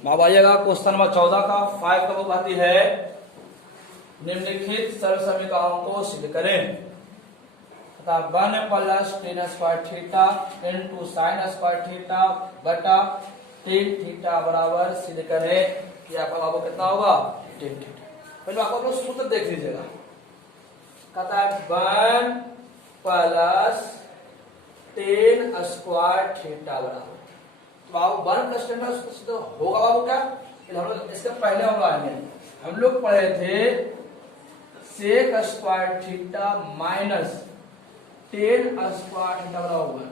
अब आइएगा question number 14 का 5 का बुक आती है निम्नलिखित सरल समीकरणों को सिद्ध करें तथा 1 plus ten square theta into sign square theta बटा टेन थीटा बराबर सिद्ध करें कि आपका कितना होगा टेन थीटा। पहले आप लोग सूत्र देख लीजिएगा। कहता है 1 प्लस टेन स्क्वायर थीटा बराबर, तो आप 1 प्लस टेन होगा बाबू क्या? हम लोग इसके पहले हम आएंगे, हम लोग पढ़े थे sec square theta minus tan square theta बराबर,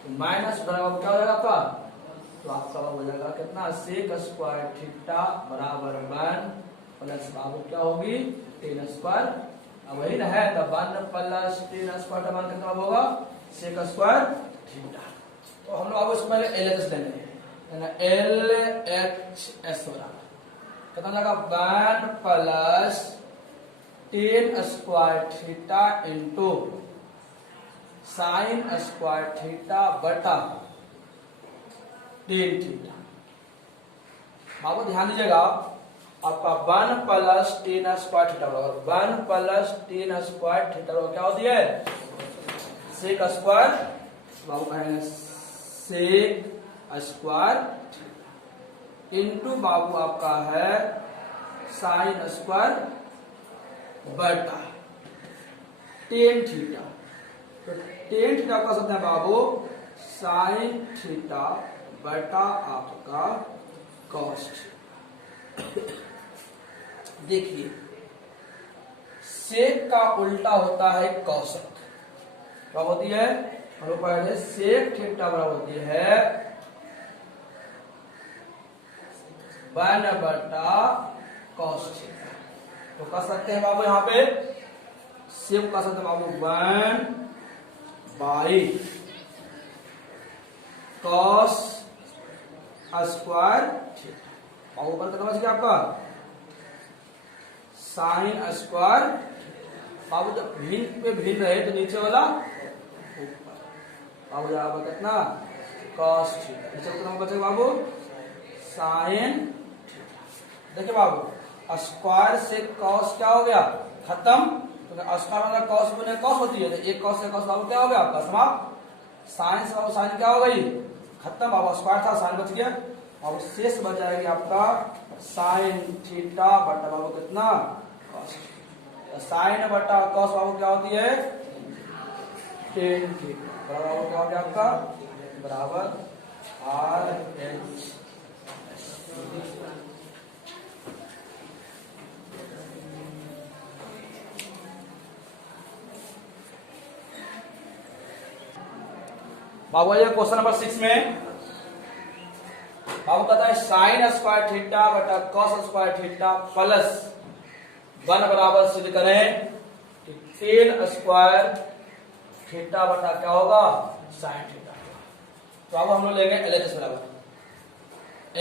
तो माइनस बराबर क्या हो जाएगा आपका? तो आपका हो जाएगा कितना? सेक स्क्वायर थीटा बराबर 1 प्लस बाबू क्या होगी टेन स्क्वायर। अब वही ना है, तो 1 प्लस टेन स्क्वायर थीटा कितना होगा सेक स्क्वायर थीटा। तो हम लोग अब इसमें LHS लेंगे, LHS बराबर कितना लगा 1 plus ten square theta into sign square theta बटा टेन थीटा। बाबू ध्यान दीजिएगा, आपका 1 प्लस टेन स्क्वायर थीटा बराबर 1 प्लस टेन स्क्वायर थीटा बराबर क्या होती है सेक स्क्वायर। बाबू कहेंगे सेक स्क्वायर इंटू बाबू आपका है साइन स्क्वायर बटा टेन थीटा। तो टेन थीटा का शब्द है बाबू साइन थीटा बटा आपका कॉस। देखिए सेक का उल्टा होता है कौशक। क्या होती है? हम पहले सेक थीटा बराबर होती है 1 बटा कॉस थीटा। तो कह सकते हैं बाबू यहाँ पे सेक कह सकते हैं बाबू 1 बाई कॉस स्क्वायर थीटा। बाबू ऊपर कितना बच गया आपका साइन स्क्वायर। बाबू जब भिन्न पे भिन्न रहे तो नीचे वाला ऊपर। बाबू यहाँ पर कितना कॉस थीटा, नीचे कितना बचेगा बाबू साइन थीटा। देखिए बाबू स्क्वायर से कॉस क्या हो गया खत्म, तो स्क्वायर वाला कॉस बने कॉस होती है, तो एक कॉस से कॉस बाबू क्या हो गया आपका समाप्त। साइन से बाबू साइन क्या हो गई खत्म, बाबू स्क्वायर था साइन बच गया। और शेष बच जाएगी आपका साइन थीटा बटा बाबू कितना कॉस। साइन बटा कॉस बाबू क्या होती है टेन थीटा बराबर क्या हो गया आपका बराबर RH। बाबू ये क्वेश्चन नंबर 6 में बाबू कहता है साइन स्क्वायर थीटा बटा कॉस स्क्वायर थीटा प्लस 1 बराबर सिद्ध करें कि टेन स्क्वायर थीटा बटा क्या होगा साइन थीटा। तो अब हम लोग लेंगे LHS बराबर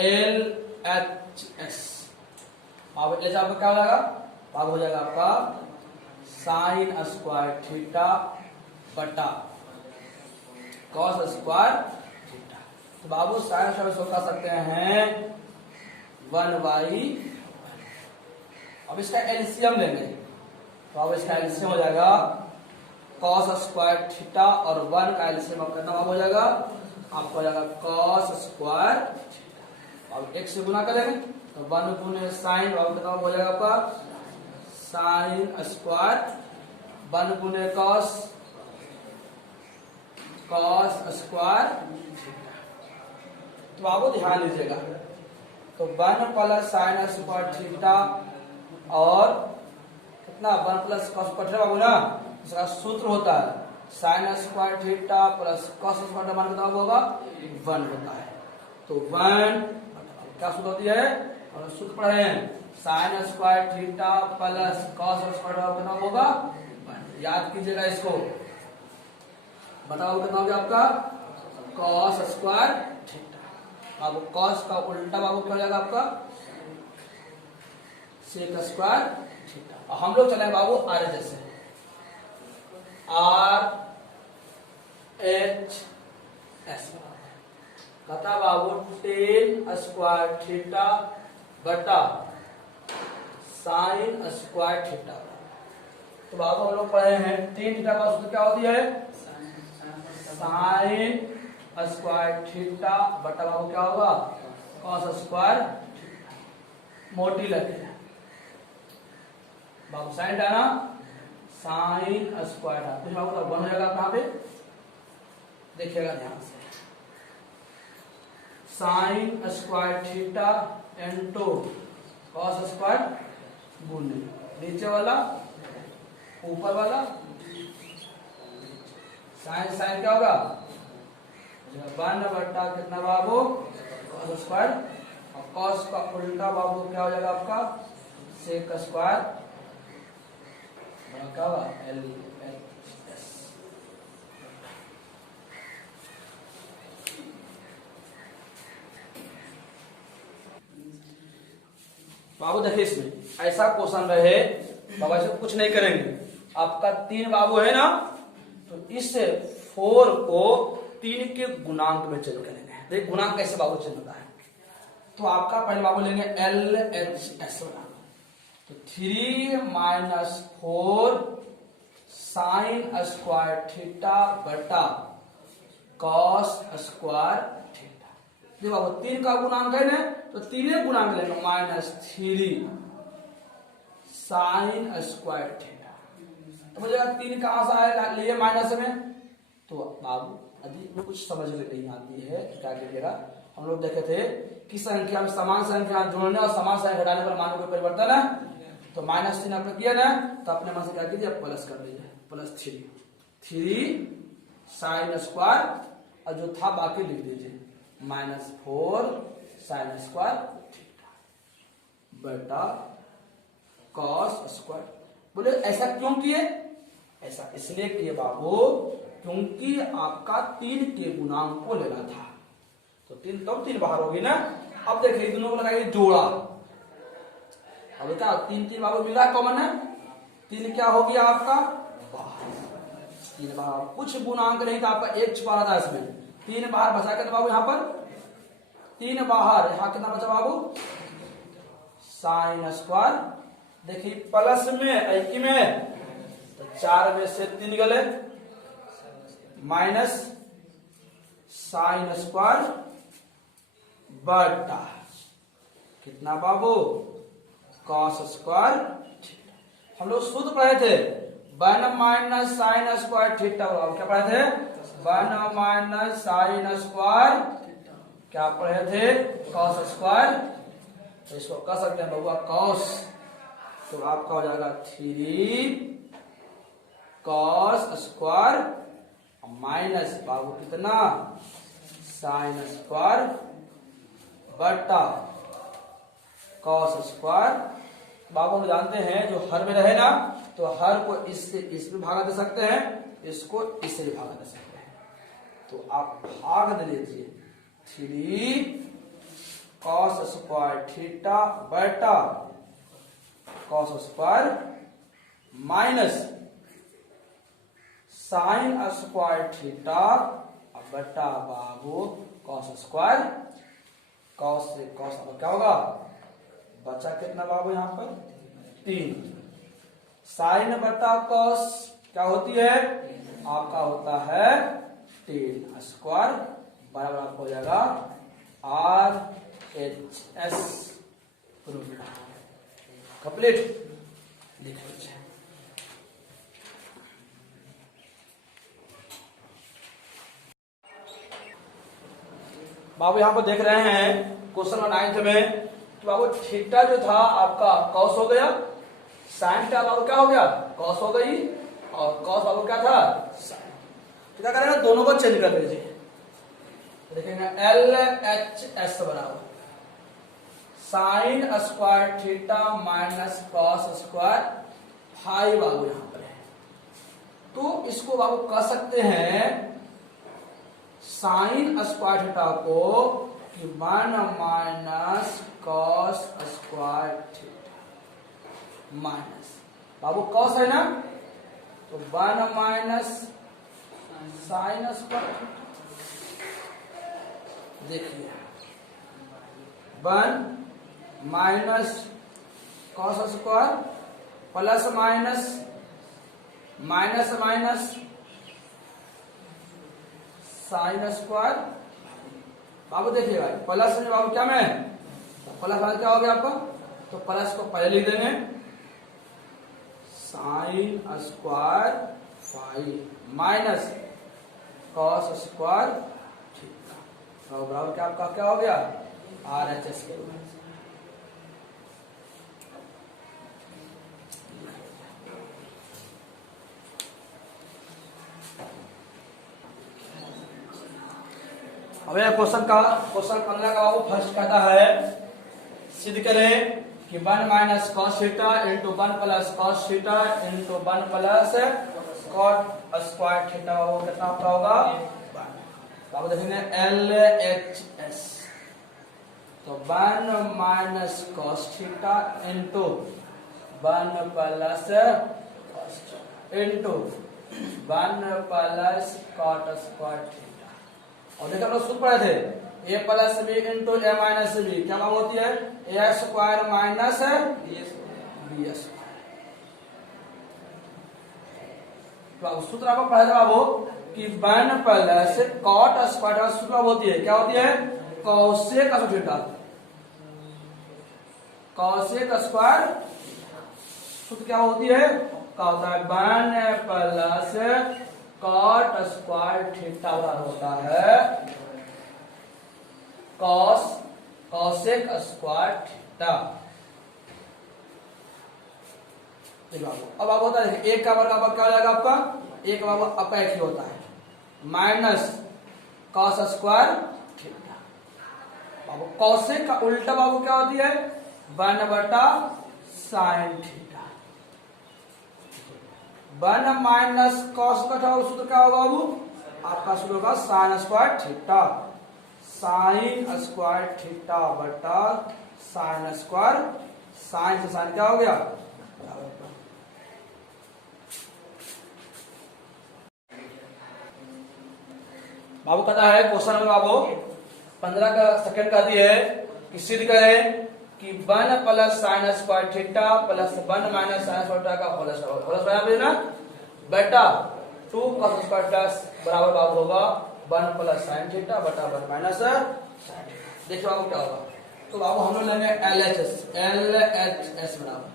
LHS। अब LHS आपका क्या हो जाएगा? अब हो जाएगा आपका साइन स्क्वायर थीटा बटा कॉस स्क्वायर थीटा। तो बाबू साइन स्क्वायर इसको कह सकते हैं 1 बाई। अब इसका एलसीएम लेंगे, तो अब इसका एलसीएम हो जाएगा कॉस स्क्वायर थीटा और 1 का एलसीएम अब कितना हो जाएगा आपको हो जाएगा कॉस स्क्वायर थीटा। अब 1 से गुना करेंगे तो 1 गुने साइन अब कितना हो जाएगा आपका साइन स्क्वायर 1 गुने कॉस कॉस स्क्वायर थीटा। तो बाबू ध्यान दीजिएगा, तो 1 प्लस साइन स्क्वायर थीटा और कितना 1 प्लस कॉस स्क्वायर थीटा बाबू ना, इसका सूत्र होता है sign square theta plus cos square theta मान कितना होगा 1 होता है। तो 1 क्या सूत्र होती है और सूत्र पढ़े हैं sine square theta plus cos square theta कितना होगा 1। याद कीजिएगा इसको, बताओ कितना हो गया आपका कॉस स्क्वायर थीटा। बाबू कॉस का उल्टा बाबू क्या हो जाएगा आपका सेक स्क्वायर थीटा। और हम लोग चले बाबू RHS से RHS कहता बाबू टेन स्क्वायर थीटा बटा साइन स्क्वायर थीटा। तो बाबू हम लोग पढ़े हैं टेन थीटा का सूत्र क्या होती है, साइन स्क्वायर थीटा बटा बाबू क्या होगा, कॉस स्क्वायर मोटी लगे बाबू साइन था ना, साइन स्क्वायर था तो बाबू वन हो जाएगा कहां पे देखिएगा ध्यान से, sign square theta into cos square गुने नीचे वाला ऊपर वाला, साइन साइन क्या होगा वन बटा कितना बाबू कॉस स्क्वायर, और कॉस का उल्टा बाबू क्या हो जाएगा आपका सेक स्क्वायर क्या होगा एल एस। बाबू देखिए इसमें ऐसा क्वेश्चन रहे बाबा से कुछ नहीं करेंगे, आपका तीन बाबू है ना, तो इस 4 को 3 के गुणांक में चेंज करेंगे। देख गुणांक कैसे बाबू चेंज होता है, तो आपका पहले बाबू लेंगे एल एच एस बना, तो 3 माइनस 4 साइन स्क्वायर थीटा बटा कॉस स्क्वायर थीटा। देखो बाबू 3 का गुणांक है ना, तो 3 गुणांक लेंगे माइनस 3 साइन स्क्वायर थीटा। तो मुझे 3 कहां से आया लिए माइनस में, तो बाबू अधिक में कुछ समझ में नहीं आती है क्या कीजिएगा, हम लोग देखे थे कि संख्या में समान संख्या जोड़ने और समान संख्या घटाने पर मान में परिवर्तन है, तो माइनस 3 आपने किया ना, तो अपने मन से क्या कीजिए प्लस कर दीजिए, प्लस 3 साइन स्क्वायर और जो था बाकी लिख दीजिए माइनस 4 साइन स्क्वायर थीटा बटा कॉस स्क्वायर। बोले ऐसा क्यों किए, ऐसा इसलिए किए बाबू क्योंकि आपका 3 के गुणांक को लेना था, तो 3 तब 3 बाहर होगी ना। अब देखिए दोनों को लगाइए जोड़ा, अब क्या 3 बाबू मिला कॉमन है, 3 क्या हो गया आपका बाहर, 3 बाहर कुछ गुणांक नहीं था आपका, 1 छुपा रहा था इसमें, 3 बाहर बचा के बाबू यहाँ पर 3 बाहर, यहाँ कितना बचा बाबू साइन स्क्वायर, देखिए प्लस में एक में तो 4 में से 3 गले माइनस साइन स्क्वायर बटा कितना बाबू कॉस स्क्वायर। हम लोग सूत्र पढ़े थे 1 माइनस साइन स्क्वायर थीटा, क्या पढ़े थे 1 माइनस साइन स्क्वायर क्या पढ़े थे कॉस स्क्वायर, तो इसको कह सकते हैं बाबू कॉस, तो आपका हो जाएगा 3 कॉस स्क्वायर माइनस बाबू कितना साइन स्क्वायर बटा कॉस स्क्वायर। बाबू हम जानते हैं जो हर में रहे ना, तो हर को इससे इसमें भागा दे सकते हैं, इसको इससे भी भागा दे सकते हैं, तो आप भाग दे लीजिए 3 कॉस स्क्वायर थीटा बटा cos square minus sine square theta बटा बाबू कॉस स्क्वायर, कॉस से कॉस क्या होगा बचा कितना बाबू यहाँ पर 3, साइन बटा कॉस क्या होती है आपका होता है 10 स्क्वायर बराबर आपको हो जाएगा RHS कंप्लीट लिख लीजिए। बाबू यहाँ पर देख रहे हैं क्वेश्चन 9th में, तो बाबू थीटा जो था आपका कॉस हो गया, साइन थीटा बाबू क्या हो गया कॉस हो गई, और कॉस बाबू क्या था साइन, तो क्या करेंगे दोनों को चेंज कर लीजिए, देखेंगे LHS बराबर sign square theta minus cos square 5 बाबू यहाँ पर है, तो इसको बाबू कह सकते हैं साइन स्क्वायर थीटा को 1 minus cos square theta minus बाबू कॉस है ना, तो 1 माइनस साइन स्क्वायर देखिए 1 minus cos square plus minus minus minus sine square. बाबू देखिएगा प्लस में बाबू क्या में तो प्लस वाला क्या हो गया आपका, तो प्लस को पहले लिख देंगे sine square five minus cos square theta बराबर क्या आपका क्या हो गया RHS के रूप में। अब क्वेश्चन 15 का बाबू फर्स्ट कहता है सिद्ध करें कि 1 minus cos theta into 1 plus cos theta into 1 plus cot square theta वो कितना आपका होगा। बाबू देखेंगे LHS तो 1 minus cos theta into 1 plus into 1 plus cot square theta. और देखिए हम लोग सूत्र पढ़े थे a plus b into a minus b क्या बात होती है a square minus b square. सूत्र आपको पढ़ा था बाबू कि 1 प्लस कॉट स्क्वायर सूत्र होती है क्या होती है कौसेक थीटा कौसेक स्क्वायर सूत्र क्या होती है क्या होता है 1 प्लस कॉट स्क्वायर थीटा होता है कौसेक स्क्वायर थीटा। अब आप होता है एक का वर्ग आपका क्या हो जाएगा आपका एक बाबू आपका एक ही होता है माइनस कॉस स्क्वायर थीटा। बाबू कौसेक का उल्टा बाबू क्या होती है 1 बटा साइन थीटा। 1 माइनस कॉस का सूत्र क्या होगा बाबू आपका सूत्र होगा sign square theta sine square theta बटा साइन स्क्वायर साइन से साइन क्या हो गया बाबू कहता है क्वेश्चन नंबर बाबू 15 का सेकंड कहती है कि सिद्ध करें कि 1 plus sine square theta plus 1 minus sine square theta का होल स्क्वायर ना बेटा 2 cos स्क्वायर थीटा बराबर बाबू होगा 1 प्लस साइन थीटा बटा 1 माइनस देखिए बाबू क्या होगा। तो बाबू हम लोग लेंगे LHS बराबर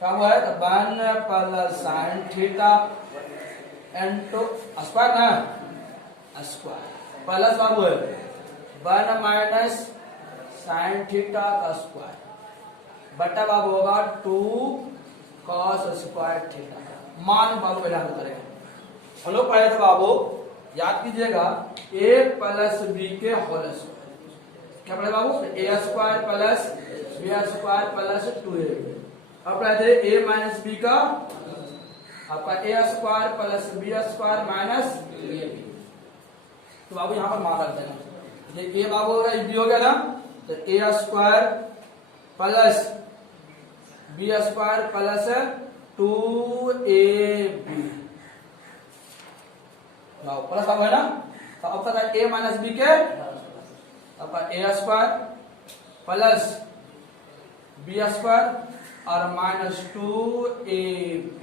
क्या हुआ है तो 1 plus sign theta into square ना स्क्वायर प्लस बाबू है 1 माइनस साइन थीटा का स्क्वायर बटा बाबू होगा 2 cos स्क्वायर थीटा मान बाबू पहले हम करेंगे। हम लोग पढ़े थे बाबू याद कीजिएगा a प्लस बी के होल स्क्वायर क्या पढ़े बाबू a square plus b square plus 2ab। अब पढ़े थे a माइनस बी का आपका a square plus b square minus ab। तो बाबू यहाँ पर मान करते हैं ये बाबू होगा बी हो गया ना तो a square plus b square plus 2ab plus बाबू है ना तो अब कहता है ए माइनस बी के आपका ए स्क्वायर प्लस बी स्क्वायर और माइनस 2ab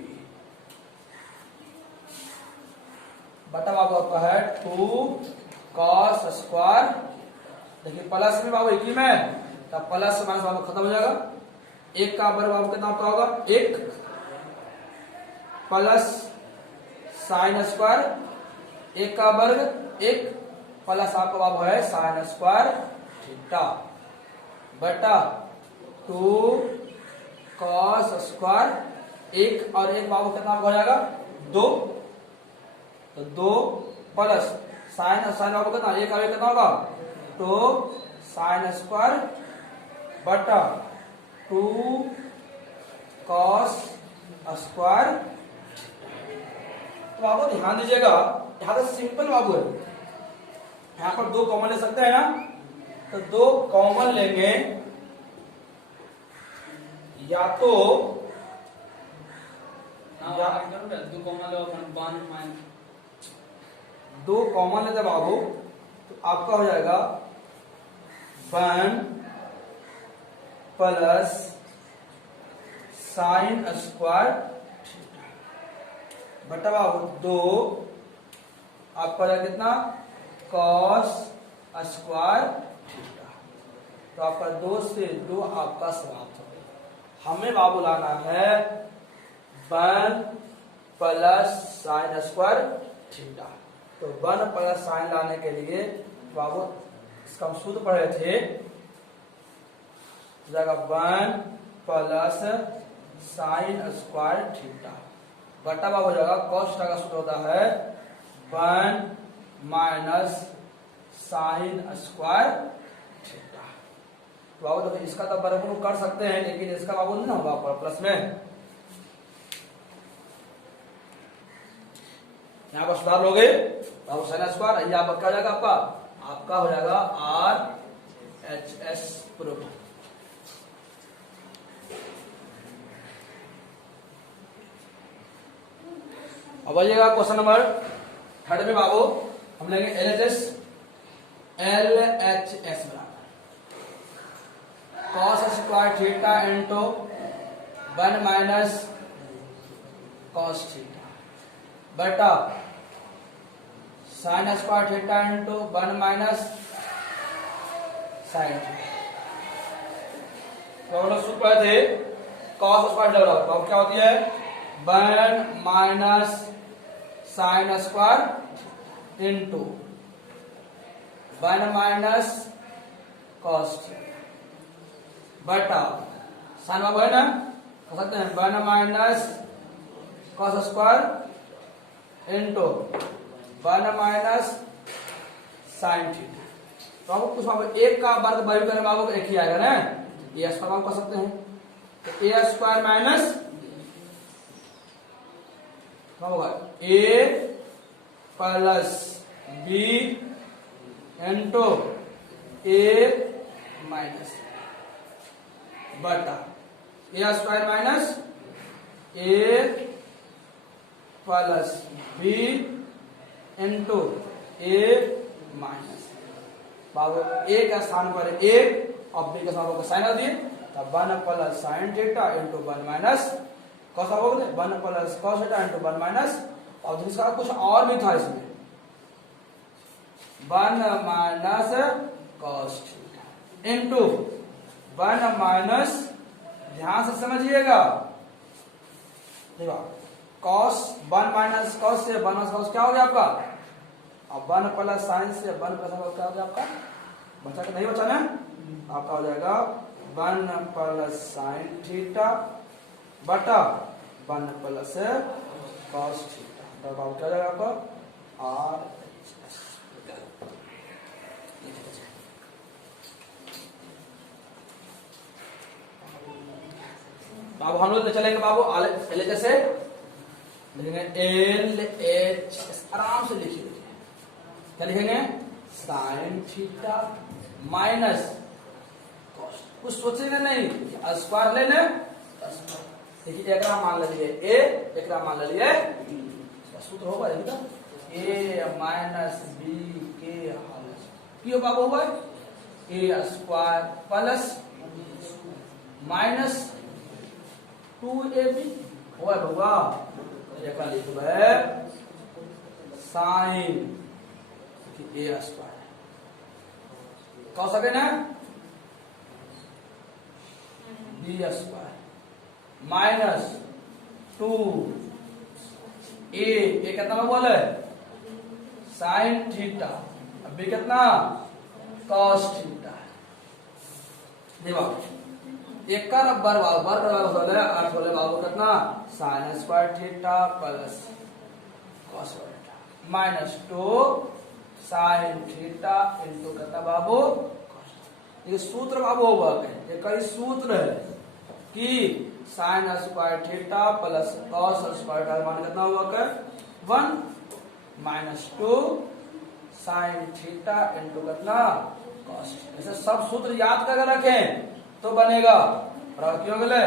बटा बाबू आपका है 2 cos स्क्वायर देखिए प्लस में बाबू एक ही में तब प्लस माइनस बाबू खत्म हो जाएगा एक का वर्ग बाबू कितना आपका होगा 1 प्लस साइन स्क्वायर एक का वर्ग 1 प्लस आपका बाबू है साइन स्क्वायर थीटा बटा 2 cos स्क्वायर 1 और 1 बाबू कितना हो जाएगा 2 तो 2 प्लस साइन बाबू कितना एक का कितना होगा तो साइन स्क्वायर बटा 2 cos स्क्वायर। तो बाबू ध्यान दीजिएगा यहाँ तो सिंपल बाबू है यहाँ पर 2 कॉमन ले सकते हैं ना तो 2 कॉमन लेंगे या तो 2 कॉमन लेते बाबू तो आपका हो जाएगा 1 प्लस साइन स्क्वायर थीटा बटा बाबू 2 आपका हो जाएगा कितना कॉस स्क्वायर थीटा। तो आपका 2 से 2 आपका समाप्त हो गया। हमें बाबू लाना है 1 प्लस साइन स्क्वायर थीटा। तो 1 प्लस साइन लाने के लिए बाबू इसका हम सूत्र पढ़े थे, जाएगा 1 प्लस साइन स्क्वायर थीटा बटा बाबू हो जाएगा कॉस थीटा का सूत्र होता है 1 माइनस साइन स्क्वायर थीटा। तो बाबू देखो इसका तो वर्गमूल कर सकते हैं, लेकिन इसका बाबू नहीं होगा प्लस में, यहां पर सुधार लोगे बाबू साइन स्क्वायर, ये आपका क्या हो जाएगा आपका हो जाएगा RHS प्रूफ। अब आइएगा क्वेश्चन नंबर 3 में बाबू हम लेंगे LHS बराबर cos square theta into 1 minus cos theta बटा sine square theta into 1 minus sine theta. तो हम लोग सूत्र थे कॉस स्क्वायर थीटा बराबर अब क्या होती है 1 minus sine square into 1 minus cos theta बटा साइन बाबू है ना, कह सकते हैं 1 minus cos square into 1 minus sine theta. तो आपको कुछ बाबू एक का वर्ग बाहर करने बाबू एक ही आएगा ना, ये स्क्वायर हम कर सकते हैं। तो ए स्क्वायर माइनस क्या होगा ए plus b into a minus बटा ए square minus A plus b into a minus बाबू ए का स्थान पर 1 और बी का स्थान पर साइन रख दिए, तब 1 plus sign theta into 1 minus cos हो गया 1 plus cos theta into 1 minus, और दूसरा कुछ और भी था इसमें 1 minus cos theta into 1 minus, ध्यान से समझिएगा कॉस 1 माइनस कॉस से 1 माइनस कॉस क्या हो गया आपका, अब 1 प्लस साइन से 1 प्लस क्या हो गया आपका, बचा के नहीं बचा ना, आपका हो जाएगा 1 प्लस साइन थीटा बटा 1 प्लस कॉस थीटा। तो अब क्या हो जाएगा आपका RHS। बाबू हम लोग चलेंगे बाबू LHS से लिखेंगे LHS, आराम से लिखिए, क्या लिखेंगे साइन थीटा माइनस कॉस, कुछ सोचेंगे नहीं स्क्वायर लेने, देखिए एक मान लीजिए ए एक मान लीजिए सूत्र होगा ए माइनस बी के क्यों बाबू होगा ए स्क्वायर प्लस माइनस 2ab होगा होगा, एक लिखो है साइन ए स्क्वायर कह सके ना बी स्क्वायर माइनस 2 ए कितना बोले साइन थीटा, अब बी कितना कॉस थीटा। देखो एक का वर्ग बोले 8 बोले बाबू कितना sign square theta plus cos theta minus 2 sign theta into कितना बाबू कॉस। ये सूत्र बाबू होगा ये कई सूत्र है कि sign square theta plus cos square theta मान कितना हुआ 1 माइनस 2 साइन थीटा इंटू कितना कॉस। ऐसे सब सूत्र याद करके रखें तो बनेगा क्यों बोले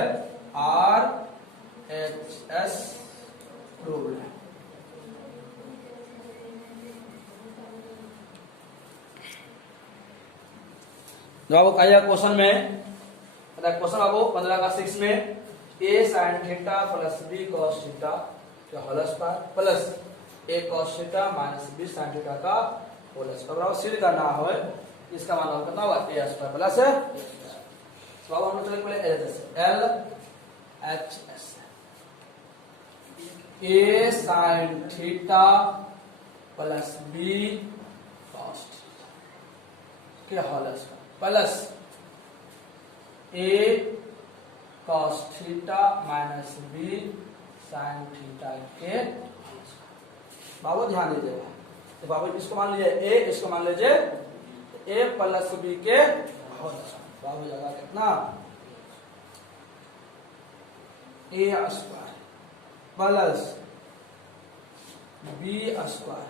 RHS रूल। जवाब आया क्वेश्चन में, क्वेश्चन बाबू 15 का 6 में a sin theta plus b cos theta का whole square plus a cos theta minus b sin theta का होल स्क्वायर बराबर सिद्ध करना है। इसका मान कितना होगा a स्क्वायर प्लस तो अब हम चलेंगे पहले l h s a sin theta plus b cos theta के whole square plus a cos theta minus b sin theta के। बाबू ध्यान दीजिएगा, तो बाबू इसको मान लीजिए a, इसको मान लीजिए a प्लस b के होल स्क्वायर। बाबू जगह कितना a square plus b square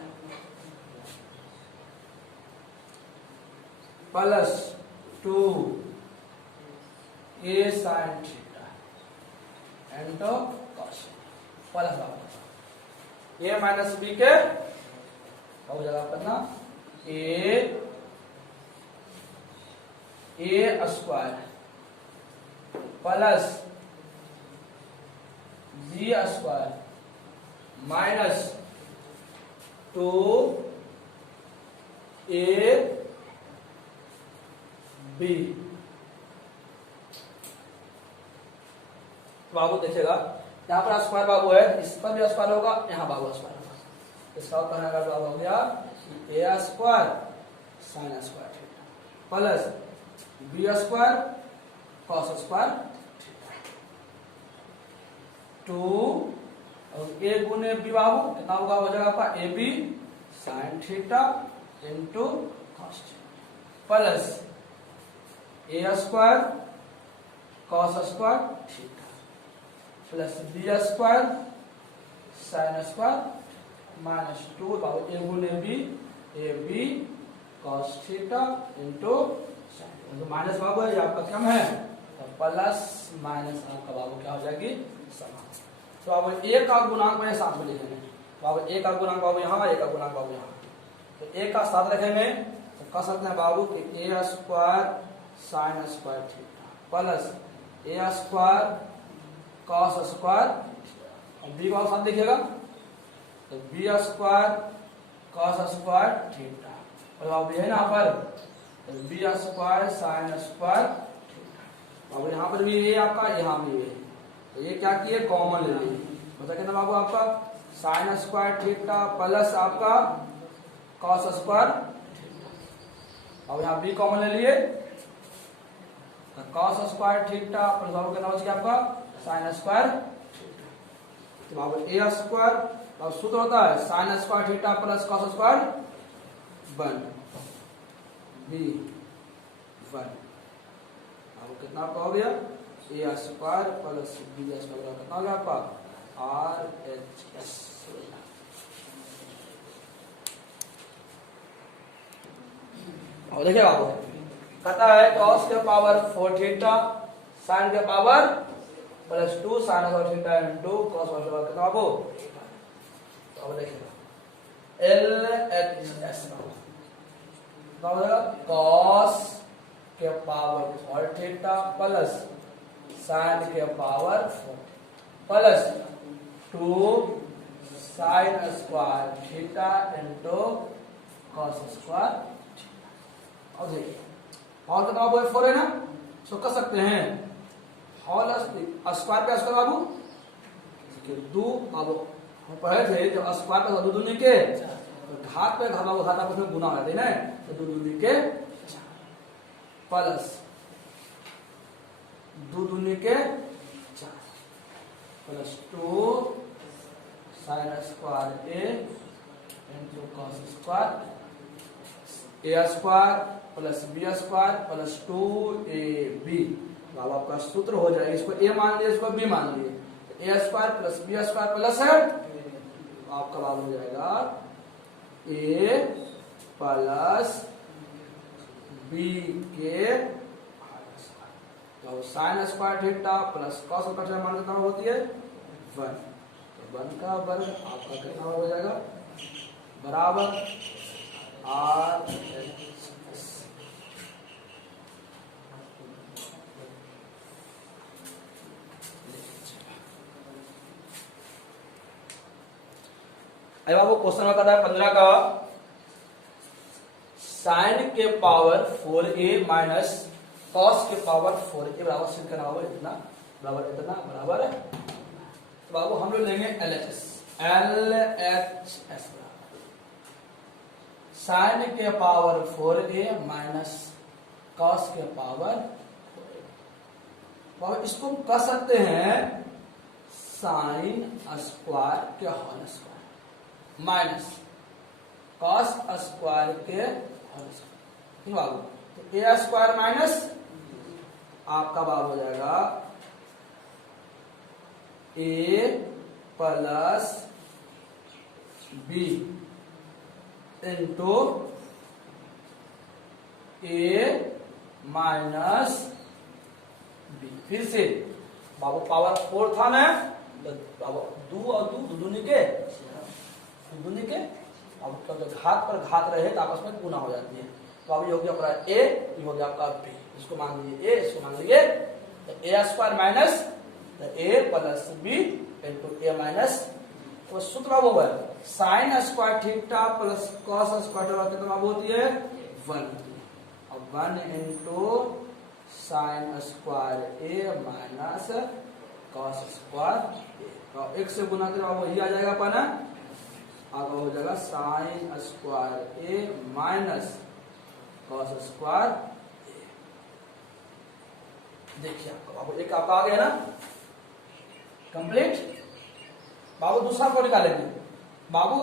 plus 2a sin theta and cos plus Babu a minus b के बाबू जगह करना a square plus b square minus 2a b। बाबू देखिएगा यहाँ पर स्क्वायर बाबू है, इस पर भी स्क्वायर होगा, यहाँ बाबू स्क्वायर होगा। इसका कहने का बाबू हो गया a square sine square theta plus b square cos square 2 और a गुने b बाबू कितना होगा, हो जाएगा आपका ab sine theta into cos plus a square cos square theta plus b square sine square minus 2 बाबू a गुने b ab cos theta into sine. Minus बाबू है, आपका क्या है तो प्लस माइनस आपका बाबू क्या हो जाएगी समान। तो बाबू a का गुणांक मेरे साथ में लिखेंगे, बाबू a का गुणांक बाबू यहाँ, a का गुणांक बाबू यहाँ, तो a का साथ रखेंगे तो कह सकते हैं बाबू कि a square sine square theta plus a square cos square और b बाबू साथ लिखेगा तो b square cos square theta और बाबू है यहाँ पर तो b square sine square theta. बाबू यहाँ पर भी ये आपका, यहाँ भी ये, तो ये क्या किए कॉमन ले लिए, मतलब कितना बाबू आपका साइन स्क्वायर थीटा प्लस आपका cos स्क्वायर थीटा। अब यहाँ b कॉमन ले लिए तो cos स्क्वायर थीटा प्लस बाबू कितना बच गया आपका साइन स्क्वायर। तो बाबू a स्क्वायर बाबू सूत्र होता है sign square theta plus cos square 1 b 1। बाबू कितना आपका हो गया a square plus b square कितना हो गया आपका RHS। और देखिए बाबू कहता है cos के पावर 4 थीटा साइन के power plus 2 sine square theta into cos square कितना बाबू। तो अब देखिएगा LHS cos के पावर 4 थीटा प्लस साइन के power 4 plus 2 sine square theta into cos square theta. अब देखिए और कितना बाबू 4 है ना, तो कर सकते हैं हॉल स्क्वायर पे स्क्वायर बाबू दो बाबू हम पढ़े थे जब स्क्वायर पे दो दूनी के तो घात पे घात बाबू घात आपस में गुना रहते ना, तो दो दूनी के प्लस दो दूनी के 4 plus 2 sine square a into cos square a square plus b square plus 2ab। अब आपका सूत्र हो जाएगा, इसको a मान लिया इसको b मान लिए, a square plus b square plus है आपका बात हो जाएगा a प्लस b के तो sine square theta plus cos square theta मान कितना होती है 1, तो 1 का वर्ग आपका कितना हो जाएगा बराबर RHS। अब आपको क्वेश्चन में कहता है 15 का साइन के पावर 4a माइनस कॉस के पावर 4a बराबर सिद्ध करना होगा इतना बराबर है। तो बाबू हम लोग लेंगे LHS साइन के पावर 4a माइनस कॉस के पावर 4a। बाबू इसको कह सकते हैं साइन स्क्वायर के whole square minus cos square के होल स्क्वायर। बाबू तो ए स्क्वायर माइनस आपका बाबू हो जाएगा a plus b into a minus b. फिर से बाबू पावर 4 था ना, बाबू दो और दो दूनी के अब घात पर घात रहे तो आपस में गुना हो जाती है। तो अब ये हो गया आपका ए, ये हो गया आपका बी। इसको मान लीजिए ए, इसको मान लीजिए ए square minus A plus b into a minus. तो सूत्र वो है sign square theta plus cos square theta कितना होती है 1। अब 1 into sine square a minus cos square ए। तो एक से गुना करें वही आ जाएगा अपना, आगे हो जाएगा sign square a minus cos square ए। देखिए आपको एक आपका आ गया ना कंप्लीट। बाबू दूसरा को निकालेंगे। बाबू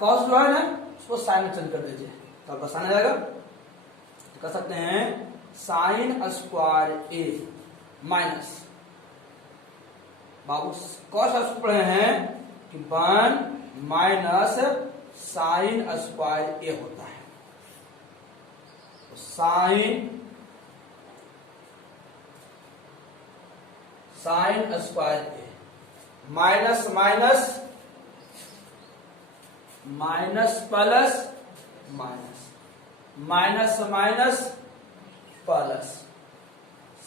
कॉस जो है ना उसको साइन में चेंज कर दीजिए तो आपका साइन आ जाएगा। तो कर सकते हैं साइन स्क्वायर ए माइनस बाबू कॉस पढ़े हैं कि 1 माइनस साइन स्क्वायर ए होता है। तो sine square a minus minus minus plus minus minus minus plus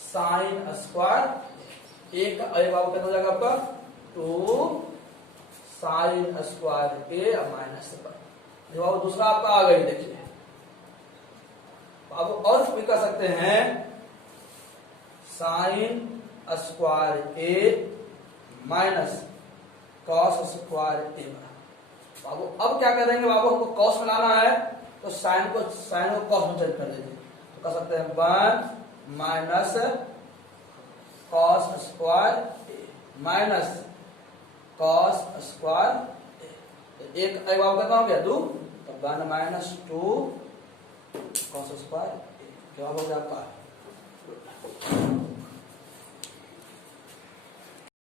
sine square एक बाबू कितना हो जाएगा आपका 2 साइन स्क्वायर ए माइनस बाबू दूसरा आपका आ गई। देखिए बाबू और भी कर सकते हैं sine square a minus cos square ए। बाबू अब क्या करेंगे, बाबू हमको कॉस बनाना है तो साइन को कॉस में चेंज कर देंगे। तो कर सकते हैं 1 minus cos square a minus cos square ए। एक बाबू कितना हो गया 2, तो 1 माइनस 2 कॉस स्क्वायर ए। जवाब हो गया आपका।